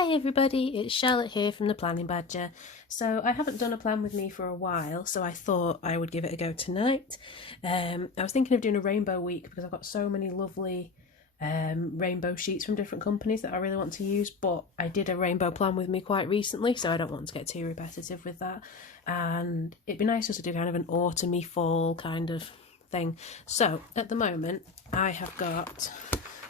Hi everybody, it's Charlotte here from the Planning Badger. So I haven't done a plan with me for a while, so I thought I would give it a go tonight. I was thinking of doing a rainbow week because I've got so many lovely rainbow sheets from different companies that I really want to use, but I did a rainbow plan with me quite recently, so I don't want to get too repetitive with that. And it'd be nice just to do kind of an autumny fall kind of thing. So at the moment I have got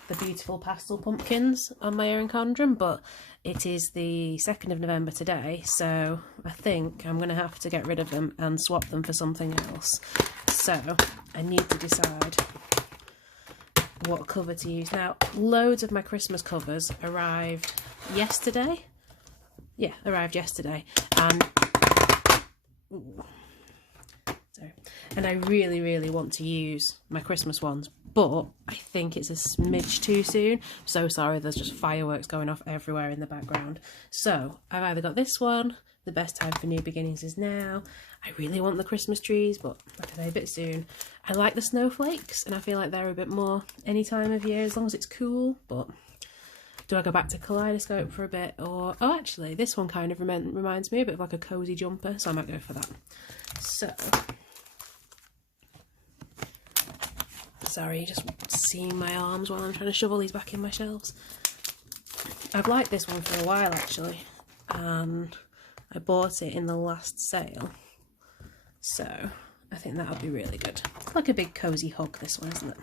the beautiful pastel pumpkins on my Erin Condren, but it is the 2nd of November today, so I think I'm going to have to get rid of them and swap them for something else. So I need to decide what cover to use. Now, loads of my Christmas covers arrived yesterday. Yeah, arrived yesterday, and and I really want to use my Christmas ones, but I think it's a smidge too soon. So sorry, there's just fireworks going off everywhere in the background. So I've either got this one, the best time for new beginnings is now. I really want the Christmas trees, but like I say, a bit soon. I like the snowflakes, and I feel like they're a bit more any time of year as long as it's cool. But do I go back to Kaleidoscope for a bit, or oh, actually this one kind of reminds me a bit of like a cozy jumper, so I might go for that. So sorry, just seeing my arms while I'm trying to shove all these back in my shelves. I've liked this one for a while actually, and I bought it in the last sale, so I think that'll be really good. It's like a big cozy hug, this one, isn't it?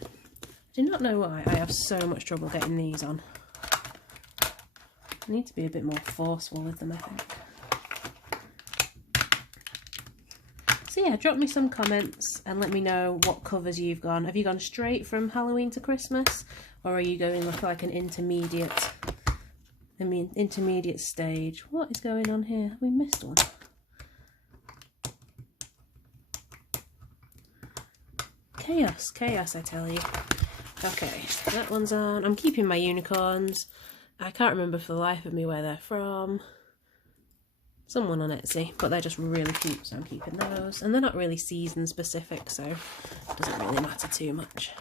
I do not know why I have so much trouble getting these on. I need to be a bit more forceful with them, I think. So yeah, drop me some comments and let me know what covers you've gone. Have you gone straight from Halloween to Christmas, or are you going like an intermediate stage? What is going on here? Have we missed one? Chaos, I tell you. Okay, that one's on. I'm keeping my unicorns. I can't remember for the life of me where they're from. Someone on Etsy, but they're just really cute, so I'm keeping those. And they're not really season specific, so it doesn't really matter too much.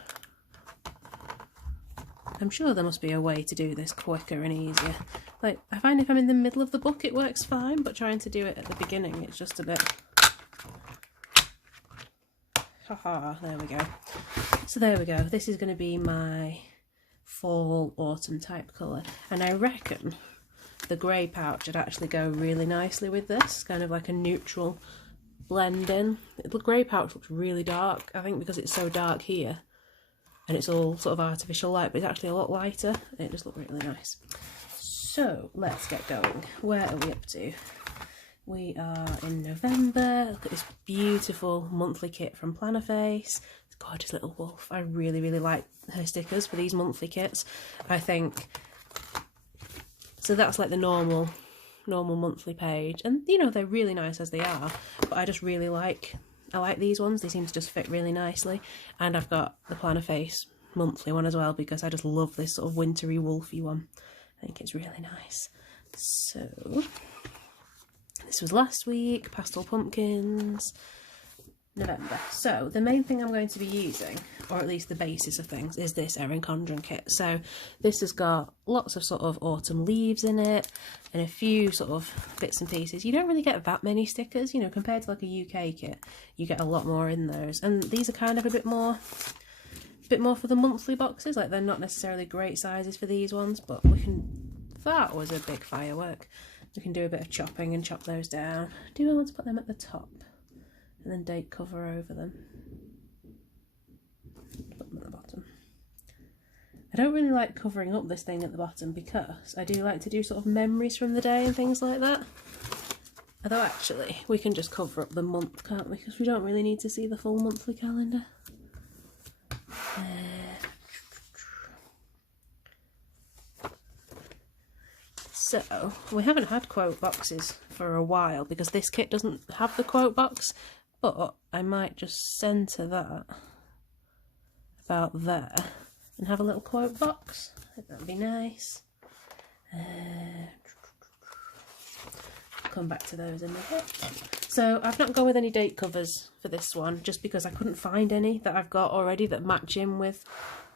I'm sure there must be a way to do this quicker and easier. Like, I find if I'm in the middle of the book it works fine, but trying to do it at the beginning it's just a bit... Haha, there we go. So there we go. This is going to be my fall autumn type colour, and I reckon the grey pouch would actually go really nicely with this, kind of like a neutral blend in. The grey pouch looks really dark, I think because it's so dark here and it's all sort of artificial light, but it's actually a lot lighter and it just looked really nice. So let's get going. Where are we up to? We are in November. Look at this beautiful monthly kit from Plannerface. It's a gorgeous little wolf. I really like her stickers for these monthly kits. I think so that's like the normal monthly page, and you know, they're really nice as they are, but I just really like these ones. They seem to just fit really nicely. And I've got the Plannerface monthly one as well because I just love this sort of wintry wolfy one. I think it's really nice. So this was last week, pastel pumpkins, November. So the main thing I'm going to be using, or at least the basis of things, is this Erin Condren kit. So this has got lots of sort of autumn leaves in it and a few sort of bits and pieces. You don't really get that many stickers, you know, compared to like a UK kit, you get a lot more in those. And these are kind of a bit more for the monthly boxes. Like, they're not necessarily great sizes for these ones, but we can... That was a big firework. We can do a bit of chopping and chop those down. Do I want to put them at the top and then date cover over them? Put them at the bottom. I don't really like covering up this thing at the bottom because I do like to do sort of memories from the day and things like that. Although actually we can just cover up the month, can't we? Because we don't really need to see the full monthly calendar. So we haven't had quote boxes for a while because this kit doesn't have the quote box, but I might just centre that about there and have a little quote box. I think that'd be nice. Come back to those in a bit. So I've not gone with any date covers for this one just because I couldn't find any that I've got already that match in with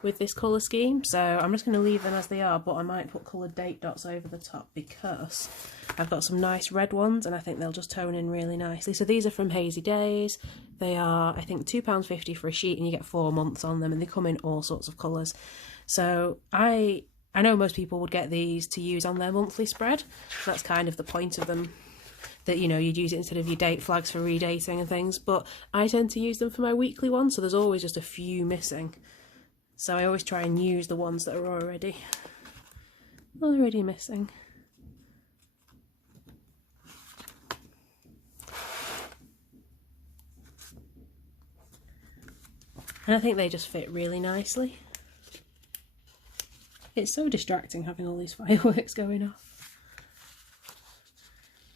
with this colour scheme, so I'm just going to leave them as they are, but I might put coloured date dots over the top because I've got some nice red ones and I think they'll just tone in really nicely. So these are from Hazydays. They are, I think, £2.50 for a sheet and you get 4 months on them, and they come in all sorts of colours. So I know most people would get these to use on their monthly spread. That's kind of the point of them, that, you know, you'd use it instead of your date flags for redating and things, but I tend to use them for my weekly one, so there's always just a few missing. So I always try and use the ones that are already missing. And I think they just fit really nicely. It's so distracting having all these fireworks going off.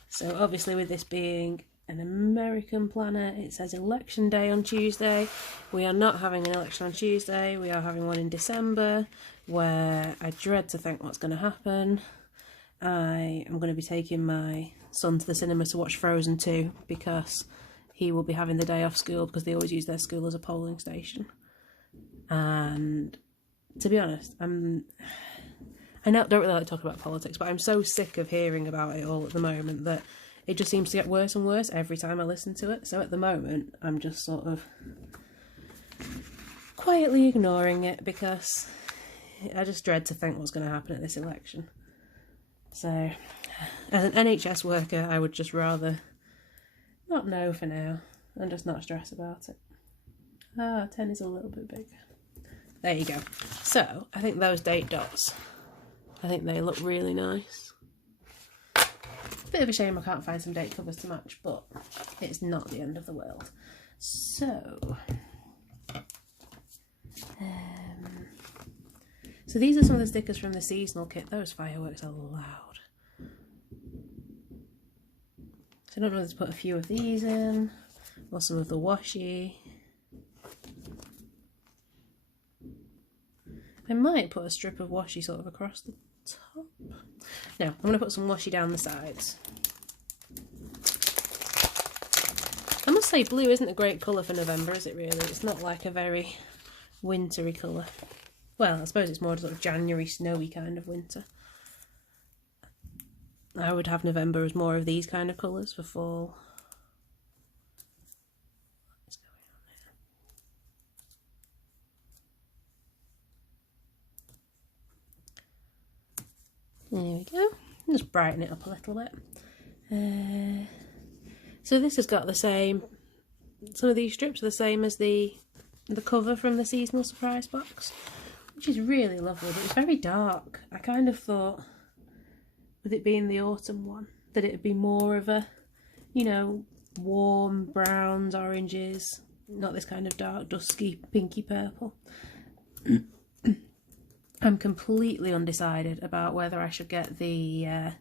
So obviously, with this being an American planet, it says election day on Tuesday. We are not having an election on Tuesday. We are having one in December, where I dread to think what's going to happen. I am going to be taking my son to the cinema to watch Frozen 2 because he will be having the day off school, because they always use their school as a polling station. And to be honest, I don't really like to talk about politics, but I'm so sick of hearing about it all at the moment that it just seems to get worse and worse every time I listen to it. So at the moment, I'm just sort of quietly ignoring it because I just dread to think what's going to happen at this election. So as an NHS worker, I would just rather not know for now and just not stress about it. 10 is a little bit big. There you go. So I think those date dots, I think they look really nice. Bit of a shame I can't find some date covers to match, but it's not the end of the world. So these are some of the stickers from the seasonal kit. Those fireworks are loud. So I don't know whether to put a few of these in, or some of the washi. I might put a strip of washi sort of across the top. No, I'm going to put some washi down the sides. I must say, blue isn't a great colour for November, is it really? It's not like a very wintry colour. Well, I suppose it's more sort of January, snowy kind of winter. I would have November as more of these kind of colours for fall. What's going on here? There we go. Just brighten it up a little bit. So this has got the same, some of these strips are the same as the cover from the seasonal surprise box, which is really lovely, but it's very dark. I kind of thought, with it being the autumn one, that it would be more of a, you know, warm browns, oranges, not this kind of dark, dusky, pinky purple. I'm completely undecided about whether I should get the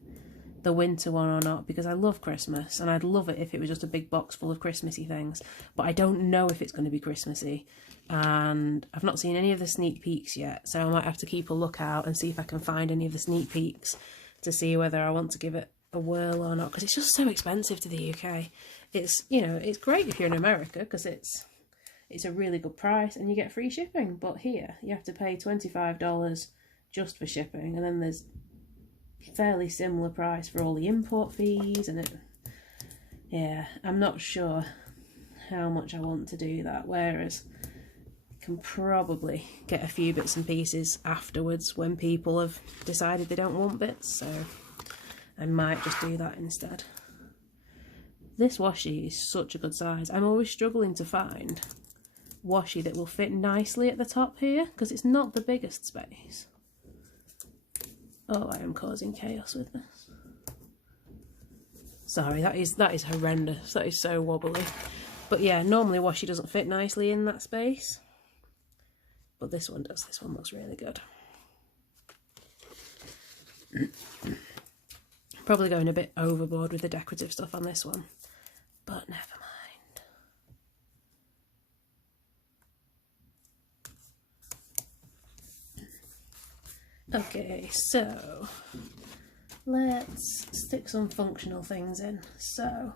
winter one or not, because I love Christmas and I'd love it if it was just a big box full of Christmassy things, but I don't know if it's going to be Christmassy and I've not seen any of the sneak peeks yet, so I might have to keep a lookout and see if I can find any of the sneak peeks to see whether I want to give it a whirl or not, because it's just so expensive to the UK. It's, you know, it's great if you're in America because it's a really good price and you get free shipping, but here you have to pay $25 just for shipping, and then there's fairly similar price for all the import fees, and yeah, I'm not sure how much I want to do that, whereas I can probably get a few bits and pieces afterwards when people have decided they don't want bits, so I might just do that instead. This washi is such a good size. I'm always struggling to find washi that will fit nicely at the top here because it's not the biggest space. Oh, I am causing chaos with this. Sorry, that is horrendous. That is so wobbly. But yeah, normally washi doesn't fit nicely in that space, but this one does. This one looks really good. Probably going a bit overboard with the decorative stuff on this one, but never mind. Okay, so let's stick some functional things in. So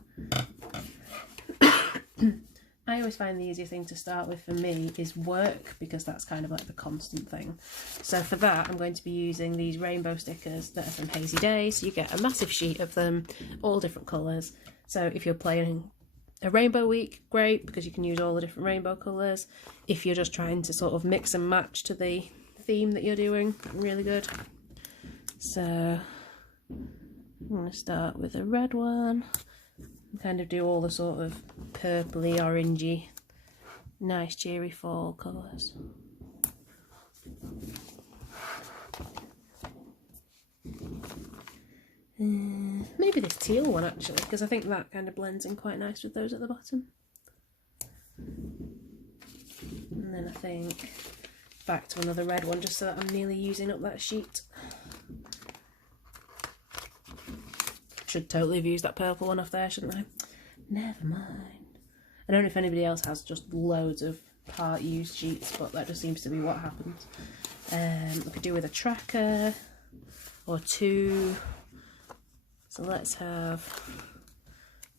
I I always find the easiest thing to start with for me is work, because that's kind of like the constant thing. So for that, I'm going to be using these rainbow stickers that are from Hazydays. You get a massive sheet of them, all different colours. So if you're playing a rainbow week, great, because you can use all the different rainbow colours. If you're just trying to sort of mix and match to the theme that you're doing, really good. So I'm going to start with a red one and kind of do all the sort of purpley, orangey, nice cheery fall colours. Maybe this teal one actually, because I think that kind of blends in quite nice with those at the bottom. And then I think back to another red one, just so that I'm nearly using up that sheet. Should totally have used that purple one off there, shouldn't I? Never mind. I don't know if anybody else has just loads of part used sheets, but that just seems to be what happens. I could do with a tracker or two. So let's have,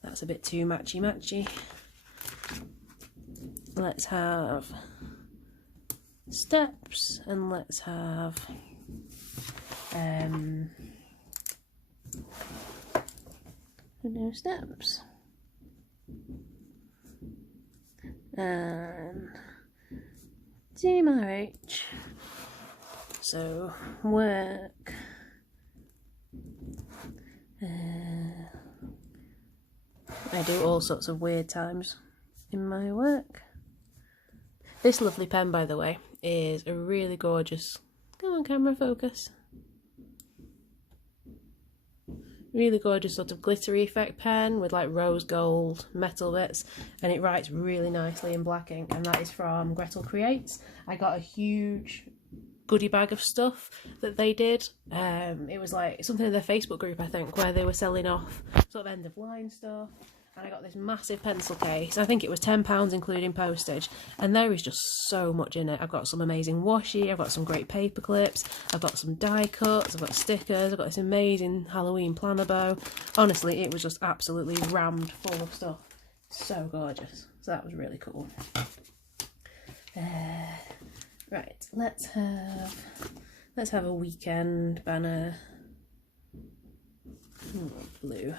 that's a bit too matchy. Let's have steps, and let's have no steps. And Team RH. So work. I do all sorts of weird times in my work. This lovely pen, by the way, is a really gorgeous, come on camera, focus. Really gorgeous sort of glittery effect pen with like rose gold metal bits, and it writes really nicely in black ink, and that is from Gretel Creates. I got a huge goodie bag of stuff that they did. It was like something in their Facebook group, I think, where they were selling off sort of end of line stuff, and I got this massive pencil case. I think it was £10 including postage, and there is just so much in it. I've got some amazing washi, I've got some great paper clips, I've got some die cuts, I've got stickers, I've got this amazing Halloween planner bow. Honestly, it was just absolutely rammed full of stuff. So gorgeous. So that was really cool. Right, let's have a weekend banner. Blue.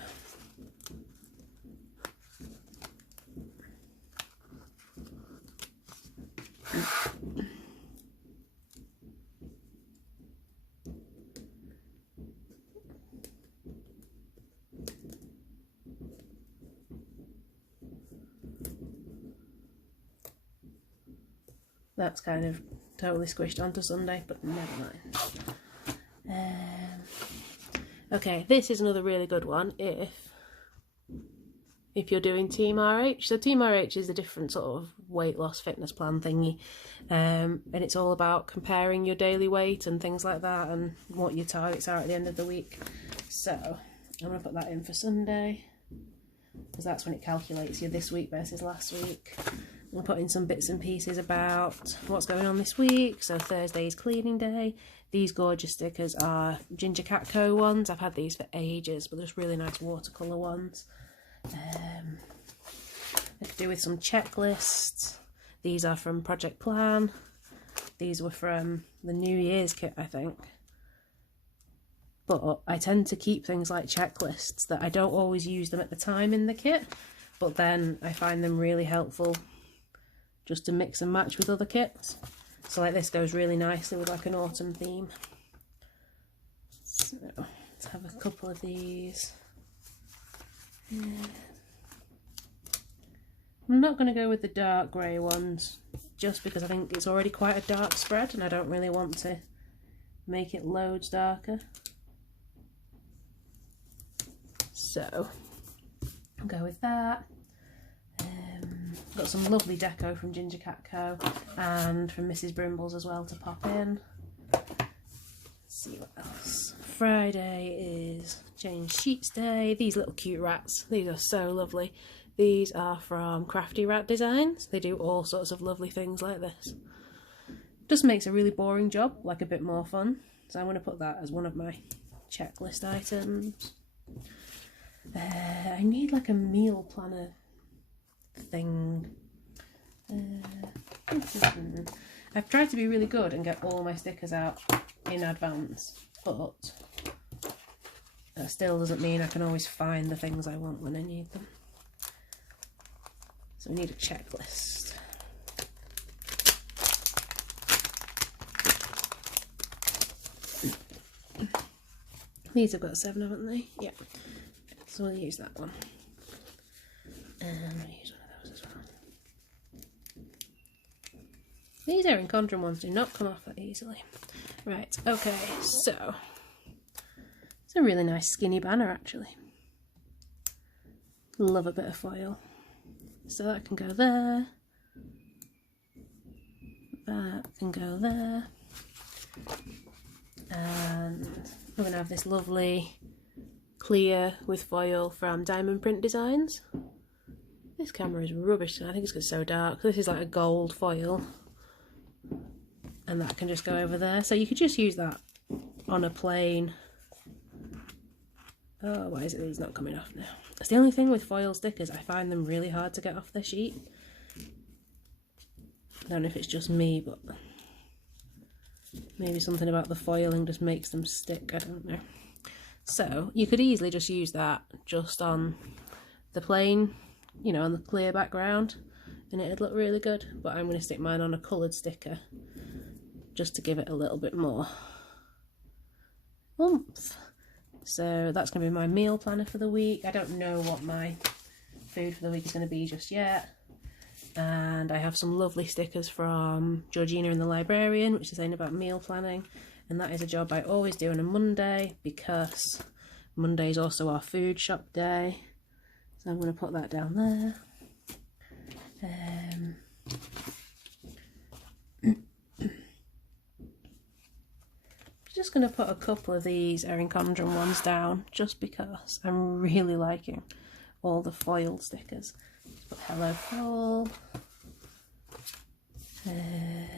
That's kind of totally squished onto Sunday, but never mind. Okay, this is another really good one if you're doing Team RH. So Team RH is a different sort of weight loss fitness plan thingy, and it's all about comparing your daily weight and things like that, and what your targets are at the end of the week. So I'm going to put that in for Sunday, because that's when it calculates your this week versus last week. We'll put in some bits and pieces about what's going on this week. So Thursday is cleaning day. These gorgeous stickers are Ginger Cat Co ones. I've had these for ages, but there's really nice watercolour ones. I could do with some checklists. These are from Project Plan. These were from the New Year's kit, I think. But I tend to keep things like checklists that I don't always use them at the time in the kit, but then I find them really helpful just to mix and match with other kits. So like this goes really nicely with like an autumn theme. So let's have a couple of these. I'm not going to go with the dark grey ones, just because I think it's already quite a dark spread and I don't really want to make it loads darker. So I'll go with that. Got some lovely deco from Ginger Cat Co and from Mrs. Brimble's as well to pop in. Let's see what else. Friday is change sheets day. These little cute rats, these are so lovely. These are from Crafty Rat Designs. They do all sorts of lovely things like this. Just makes a really boring job like a bit more fun. So I'm going to put that as one of my checklist items. I need like a meal planner thing. I've tried to be really good and get all my stickers out in advance, but that still doesn't mean I can always find the things I want when I need them. So we need a checklist. These have got 7, haven't they? Yeah. So we'll use that one. And we'll use one of those as well. These Erin Condren ones do not come off that easily. Right, okay, so it's a really nice skinny banner actually. Love a bit of foil. So that can go there. That can go there. And we're going to have this lovely clear with foil from Diamond Print Designs. This camera is rubbish, I think it's so dark. This is like a gold foil. And that can just go over there. So you could just use that on a plain... Oh, why is it these not coming off now? That's the only thing with foil stickers, I find them really hard to get off the sheet. I don't know if it's just me, but maybe something about the foiling just makes them stick, I don't know. So you could easily just use that just on the plain, you know, on the clear background, and it'd look really good. But I'm going to stick mine on a coloured sticker just to give it a little bit more oomph. So that's going to be my meal planner for the week. I don't know what my food for the week is going to be just yet. And I have some lovely stickers from Georgina and the Librarian, which is saying about meal planning. And that is a job I always do on a Monday because Monday is also our food shop day. So I'm going to put that down there. Just going to put a couple of these Erin Condren ones down just because I'm really liking all the foil stickers. Let's put Hello Fall. And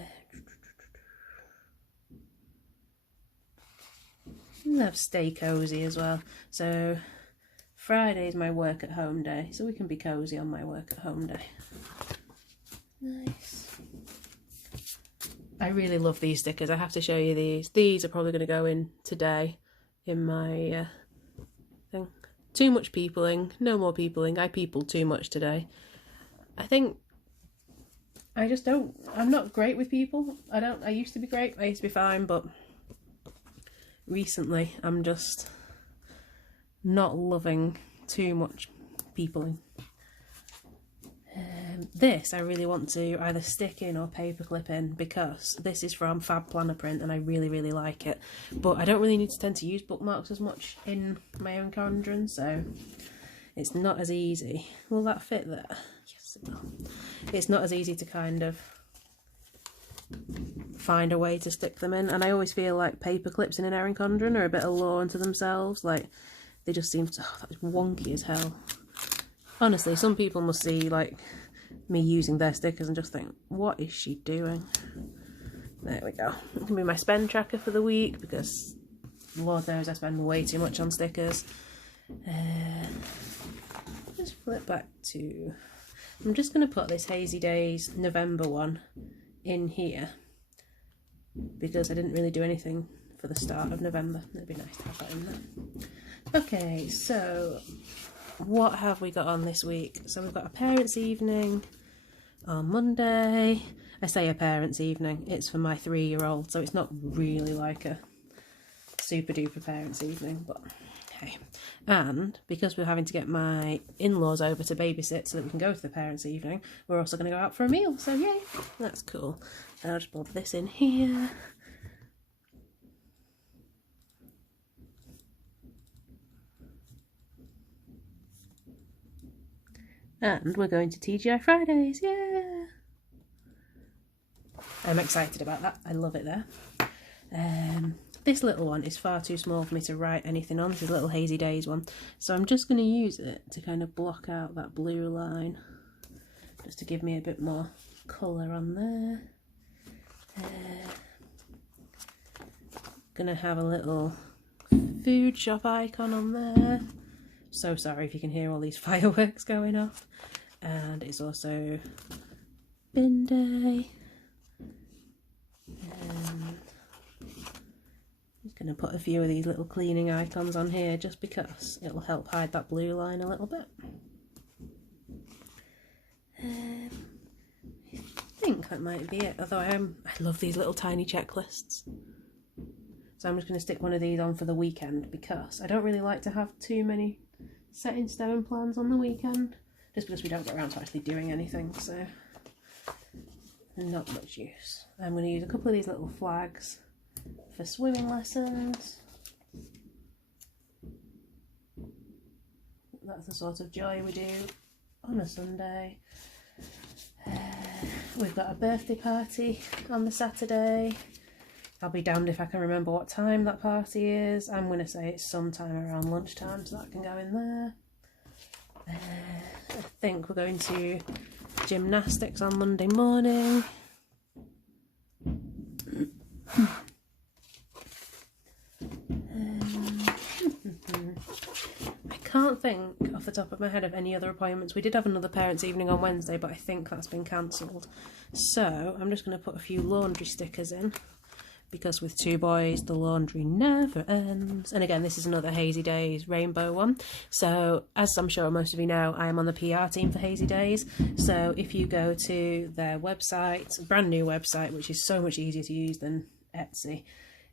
have Stay Cozy as well. So Friday is my work at home day, so we can be cozy on my work at home day. Nice. I really love these stickers. I have to show you these. These are probably going to go in today in my thing. Too much peopling. No more peopling. I peopled too much today. I think I just don't... I'm not great with people. I used to be great. I used to be fine, but recently I'm just not loving too much peopling. This I really want to either stick in or paperclip in because this is from Fab Planner Print and I really, really like it. But I don't really need to tend to use bookmarks as much in my Erin Condren, so it's not as easy. Will that fit there? Yes, it will. It's not as easy to kind of find a way to stick them in, and I always feel like paper clips in an Erin Condren are a bit of law unto themselves. Like, they just seem to... Oh, that was wonky as hell. Honestly, some people must see, like, me using their stickers and just think, what is she doing? There we go. It can be my spend tracker for the week because Lord knows I spend way too much on stickers. Just flip back to... I'm just going to put this Hazydays November one in here because I didn't really do anything for the start of November. It'd be nice to have that in there. Okay, so what have we got on this week? So we've got a parents' evening on Monday. I say a parents' evening, it's for my 3-year-old, so it's not really like a super duper parents' evening, but hey. And because we're having to get my in-laws over to babysit so that we can go to the parents' evening, we're also going to go out for a meal, so yay, that's cool. And I'll just put this in here. And we're going to TGI Fridays, yeah! I'm excited about that, I love it there. This little one is far too small for me to write anything on. This is a little Hazydays one. So I'm just going to use it to kind of block out that blue line. Just to give me a bit more colour on there. Gonna have a little food shop icon on there. So sorry if you can hear all these fireworks going off. And it's also bin day. I'm just going to put a few of these little cleaning icons on here just because it'll help hide that blue line a little bit. I think that might be it, although I love these little tiny checklists. So I'm just going to stick one of these on for the weekend because I don't really like to have too many set in stone plans on the weekend, just because we don't get around to actually doing anything, so not much use. I'm going to use a couple of these little flags for swimming lessons. That's the sort of joy we do on a Sunday. We've got a birthday party on the Saturday. I'll be damned if I can remember what time that party is. I'm going to say it's sometime around lunchtime, so that can go in there. I think we're going to gymnastics on Monday morning. I can't think off the top of my head of any other appointments. We did have another parents' evening on Wednesday, but I think that's been cancelled. So I'm just going to put a few laundry stickers in, because with 2 boys the laundry never ends. And again, this is another Hazydays rainbow one. So as I'm sure most of you know, I am on the PR team for Hazydays. So if you go to their website, a brand new website, which is so much easier to use than Etsy,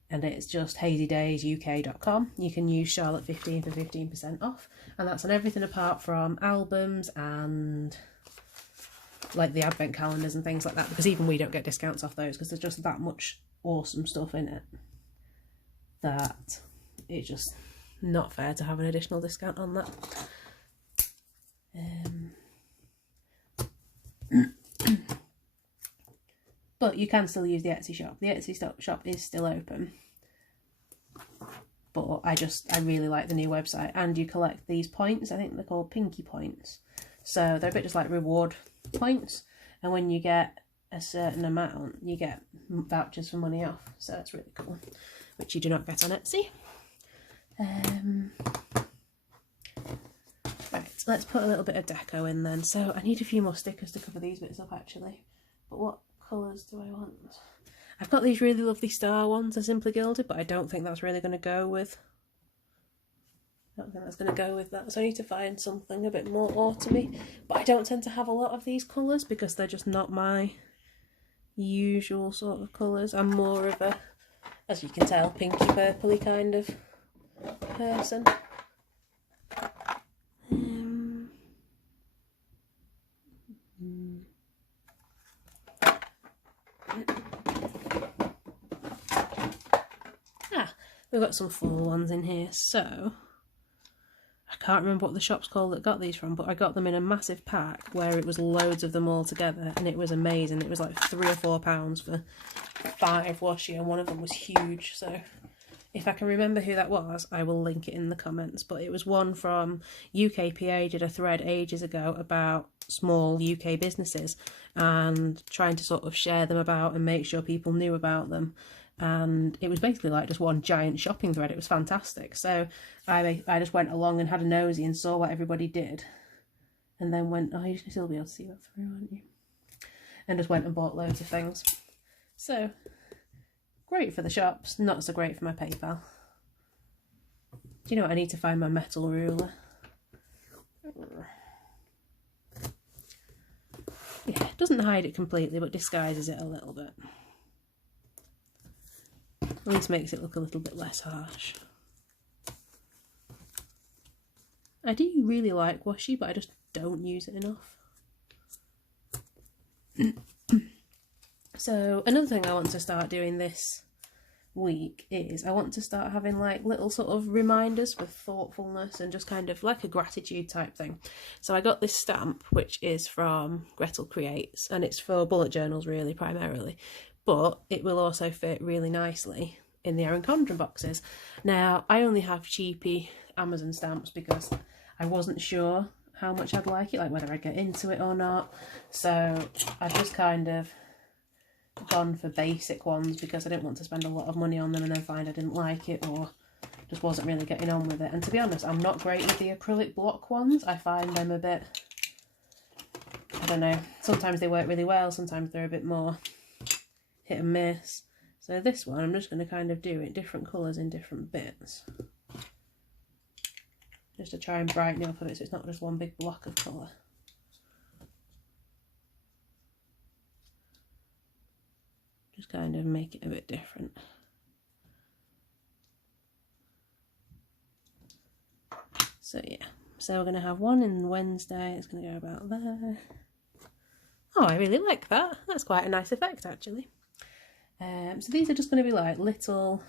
and it's just hazydaysuk.com, you can use Charlotte 15 for 15% off, and that's on everything apart from albums and like the advent calendars and things like that, because even we don't get discounts off those because there's just that much awesome stuff in it that it's just not fair to have an additional discount on that. But you can still use the Etsy shop. The Etsy shop is still open, but I really like the new website. And you collect these points. I think they're called Pinky points, so they're a bit just like reward points, and when you get a certain amount you get vouchers for money off, so it's really cool, which you do not get on Etsy. Right, let's put a little bit of deco in then. So I need a few more stickers to cover these bits up actually, but what colours do I want? I've got these really lovely star ones, they're Simply Gilded, but I don't think that's really going to go with, that, so I need to find something a bit more autumny. But I don't tend to have a lot of these colours because they're just not my usual sort of colours. I'm more of a, as you can tell, pinky purpley kind of person. We've got some full ones in here, so I can't remember what the shop's called that got these from, but I got them in a massive pack where it was loads of them all together, and it was amazing. It was like £3 or £4 for 5 washi, and one of them was huge. So if I can remember who that was, I will link it in the comments. But it was one from UKPA, did a thread ages ago about small UK businesses and trying to sort of share them about and make sure people knew about them. And it was basically like just one giant shopping thread. It was fantastic. So I just went along and had a nosy and saw what everybody did, and then went, oh, you should still be able to see that through, aren't you? And just went and bought loads of things. So great for the shops, not so great for my PayPal. Do you know what? I need to find my metal ruler. Yeah, it doesn't hide it completely, but disguises it a little bit. At least makes it look a little bit less harsh. I do really like washi, but I just don't use it enough. So another thing I want to start doing this week is I want to start having like little sort of reminders with thoughtfulness and just kind of like a gratitude type thing. So I got this stamp, which is from Gretel Creates, and it's for bullet journals really primarily, but it will also fit really nicely in the Erin Condren boxes. Now, I only have cheapy Amazon stamps because I wasn't sure how much I'd like it, like whether I'd get into it or not. So I've just kind of gone for basic ones because I didn't want to spend a lot of money on them and then find I didn't like it or just wasn't really getting on with it. And to be honest, I'm not great with the acrylic block ones. I find them a bit I don't know, sometimes they work really well, sometimes they're a bit more hit and miss. So this one, I'm just going to kind of do it different colours in different bits, just to try and brighten it up a bit so it's not just one big block of colour. Just kind of make it a bit different. So yeah, so we're going to have one in Wednesday, it's going to go about there. Oh, I really like that. That's quite a nice effect actually. So these are just going to be like little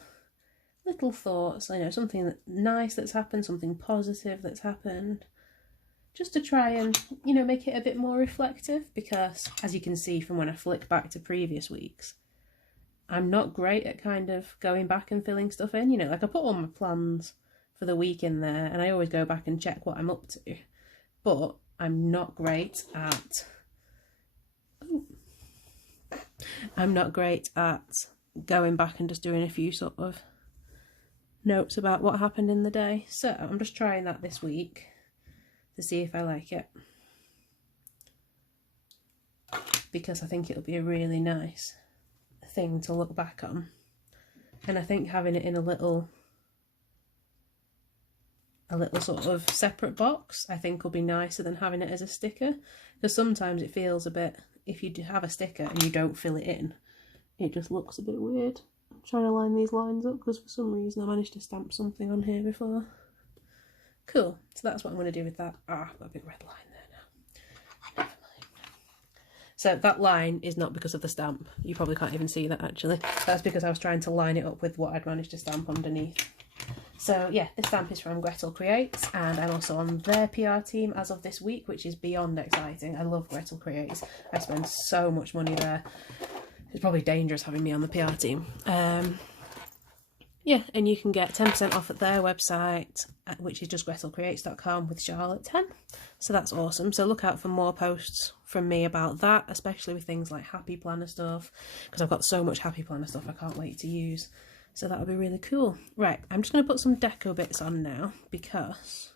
thoughts, you know, something nice that's happened, something positive that's happened, just to try and, you know, make it a bit more reflective, because as you can see from when I flick back to previous weeks, I'm not great at kind of going back and filling stuff in, you know, like I put all my plans for the week in there and I always go back and check what I'm up to, but I'm not great at going back and just doing a few sort of notes about what happened in the day. So I'm just trying that this week to see if I like it, because I think it'll be a really nice thing to look back on. And I think having it in a little sort of separate box I think will be nicer than having it as a sticker, because sometimes it feels a bit, if you have a sticker and you don't fill it in, it just looks a bit weird. I'm trying to line these lines up because for some reason I managed to stamp something on here before. Cool, so that's what I'm going to do with that. Ah, I've got a big red line there now. Never mind. So that line is not because of the stamp. You probably can't even see that actually. That's because I was trying to line it up with what I'd managed to stamp underneath. So yeah, this stamp is from Gretel Creates, and I'm also on their PR team as of this week, which is beyond exciting. I love Gretel Creates. I spend so much money there. It's probably dangerous having me on the PR team. Yeah, and you can get 10% off at their website, which is just gretelcreates.com with Charlotte 10. So that's awesome. So look out for more posts from me about that, especially with things like Happy Planner stuff, because I've got so much Happy Planner stuff I can't wait to use. So that would be really cool. Right, I'm just going to put some deco bits on now, because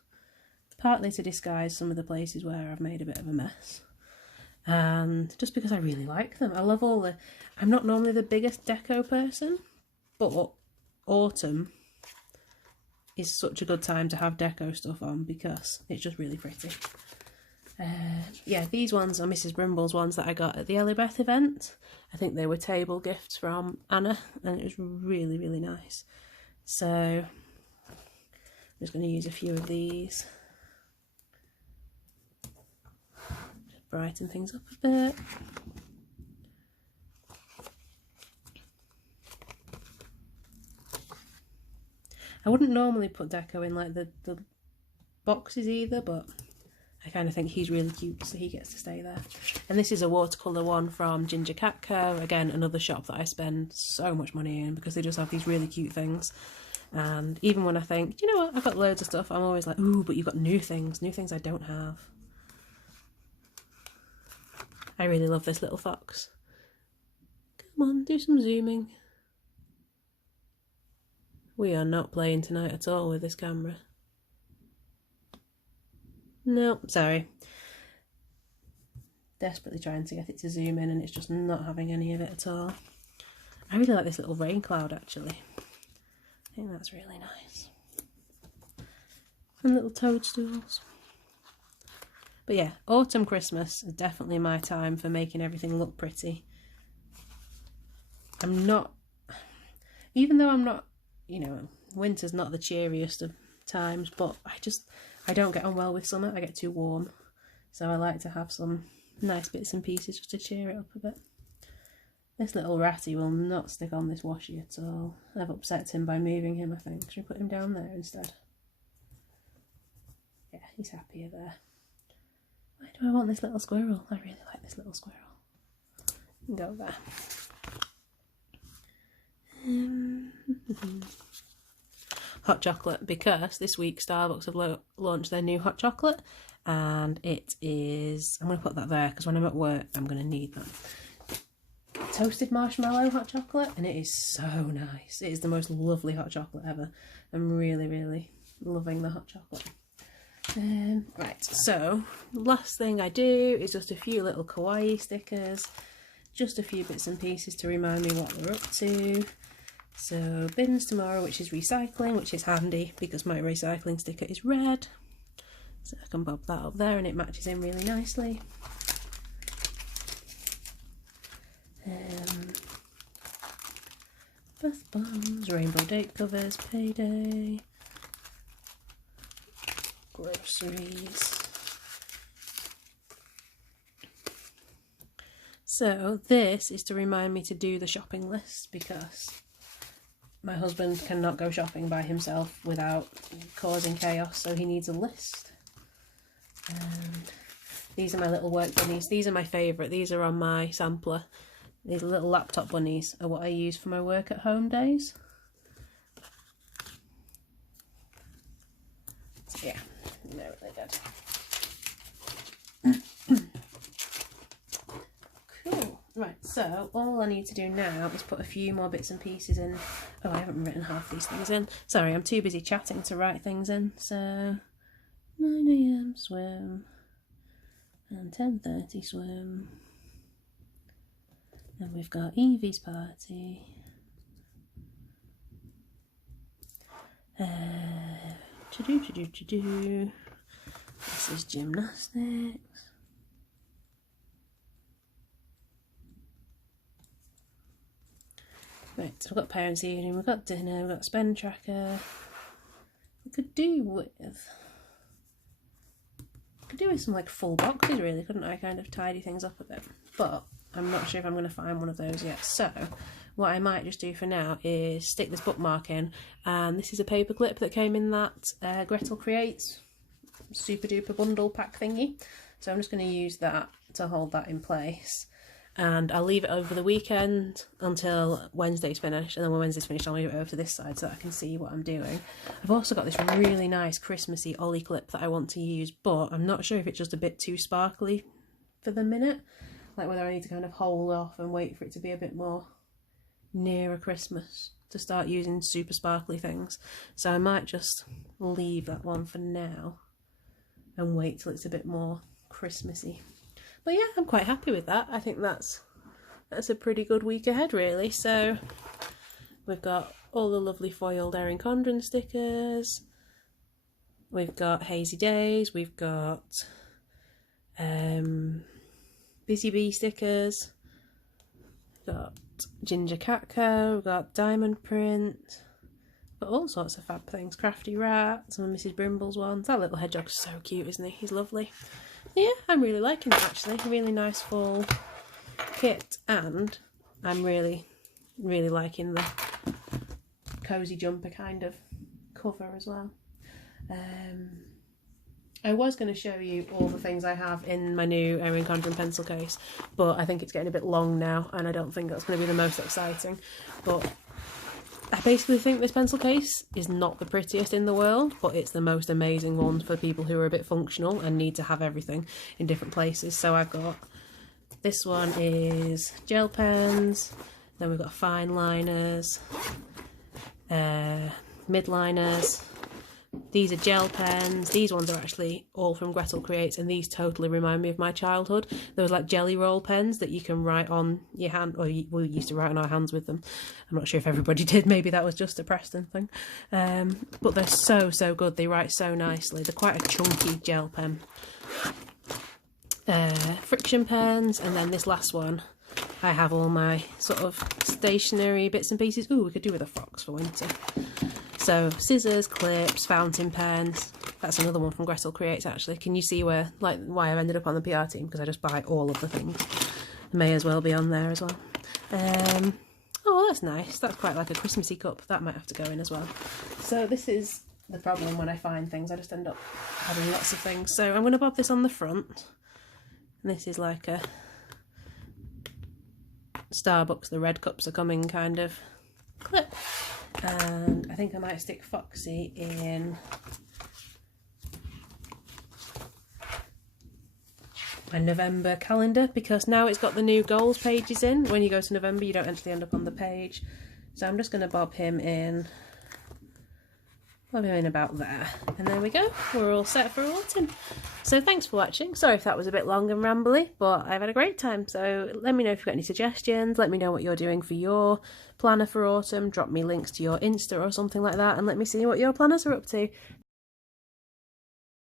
partly to disguise some of the places where I've made a bit of a mess, and just because I really like them. I love all the... I'm not normally the biggest deco person, but autumn is such a good time to have deco stuff on because it's just really pretty. Yeah, these ones are Mrs. Brimble's ones that I got at the Elibeth event. I think they were table gifts from Anna, and it was really, really nice. So I'm just going to use a few of these. Just brighten things up a bit. I wouldn't normally put deco in like the boxes either, but I kind of think he's really cute, so he gets to stay there. And this is a watercolour one from Ginger Cat Co. Again, another shop that I spend so much money in because they just have these really cute things. And even when I think, you know what, I've got loads of stuff, I'm always like, ooh, but you've got new things I don't have. I really love this little fox. Come on, do some zooming. We are not playing tonight at all with this camera. No, sorry. Desperately trying to get it to zoom in and it's just not having any of it at all. I really like this little rain cloud actually. I think that's really nice. And little toadstools. But yeah, autumn Christmas is definitely my time for making everything look pretty. I'm not, even though I'm not, you know, winter's not the cheeriest of times, but I don't get on well with summer. I get too warm, so I like to have some nice bits and pieces just to cheer it up a bit. This little ratty will not stick on this washi at all. I've upset him by moving him, I think. Should we put him down there instead? Yeah, he's happier there. Why do I want this little squirrel? I really like this little squirrel. Go there. Hot chocolate, because this week Starbucks have launched their new hot chocolate, and it is, I'm going to put that there because when I'm at work I'm going to need that. Toasted marshmallow hot chocolate, and it is so nice. It is the most lovely hot chocolate ever. I'm really, really loving the hot chocolate. Right, so last thing I do is just a few little kawaii stickers, just a few bits and pieces to remind me what we're up to. So bins tomorrow, which is recycling, which is handy because my recycling sticker is red, so I can bob that up there and it matches in really nicely. Bath bombs, rainbow date covers, payday, groceries. So this is to remind me to do the shopping list because my husband cannot go shopping by himself without causing chaos, so he needs a list. And these are my little work bunnies. These are my favourite. These are on my sampler. These little laptop bunnies are what I use for my work at home days. So yeah, they're really good. Cool. Right, so all I need to do now is put a few more bits and pieces in. Oh, I haven't written half these things in. Sorry, I'm too busy chatting to write things in. So 9 AM swim and 10:30 swim. And we've got Evie's party. This is gymnastics. Right, so we've got parents' evening, we've got dinner, we've got spend tracker. We could do with some like full boxes really, couldn't I? Kind of tidy things up a bit. But I'm not sure if I'm going to find one of those yet. So what I might just do for now is stick this bookmark in. And this is a paper clip that came in that Gretel Creates super duper bundle pack thingy. So I'm just going to use that to hold that in place. And I'll leave it over the weekend until Wednesday's finished. And then when Wednesday's finished, I'll move it over to this side so that I can see what I'm doing. I've also got this really nice Christmassy Ollie clip that I want to use, but I'm not sure if it's just a bit too sparkly for the minute. Like whether I need to kind of hold off and wait for it to be a bit more nearer Christmas to start using super sparkly things. So I might just leave that one for now and wait till it's a bit more Christmassy. But yeah, I'm quite happy with that. I think that's a pretty good week ahead really. So we've got all the lovely foiled Erin Condren stickers. We've got Hazydays. We've got Busy Bee stickers. We've got Ginger Catco. We've got diamond print. But all sorts of fab things. Crafty Rat. Some of Mrs. Brimble's ones. That little hedgehog's so cute, isn't he? He's lovely. Yeah, I'm really liking it actually. Really nice full kit, and I'm really liking the cozy jumper kind of cover as well. I was going to show you all the things I have in my new Erin Condren pencil case, but I think it's getting a bit long now and I don't think that's going to be the most exciting. But I basically think this pencil case is not the prettiest in the world, but it's the most amazing one for people who are a bit functional and need to have everything in different places. So I've got, this one is gel pens, then we've got fine liners, mid liners. These are gel pens. These ones are actually all from Gretel Creates, and these totally remind me of my childhood. There was like jelly roll pens that you can write on your hand, or we used to write on our hands with them. I'm not sure if everybody did, maybe that was just a Preston thing. But they're so good, they write so nicely. They're quite a chunky gel pen. Friction pens, and then this last one, I have all my sort of stationery bits and pieces. Ooh, we could do with a fox for winter. So scissors, clips, fountain pens. That's another one from Gretel Creates actually. Can you see why I've ended up on the PR team? Because I just buy all of the things. It may as well be on there as well. Oh, that's nice. That's quite like a Christmassy cup. That might have to go in as well. So this is the problem when I find things. I just end up having lots of things. So I'm going to bob this on the front. And this is like a Starbucks, the red cups are coming kind of clip. And I think I might stick Foxy in my November calendar, because now it's got the new goals pages in. When you go to November, you don't actually end up on the page. So I'm just going to bob him in I'm in about there. And there we go, we're all set for autumn. So thanks for watching. Sorry if that was a bit long and rambly, but I've had a great time. So let me know if you've got any suggestions, let me know what you're doing for your planner for autumn, drop me links to your Insta or something like that, and let me see what your planners are up to.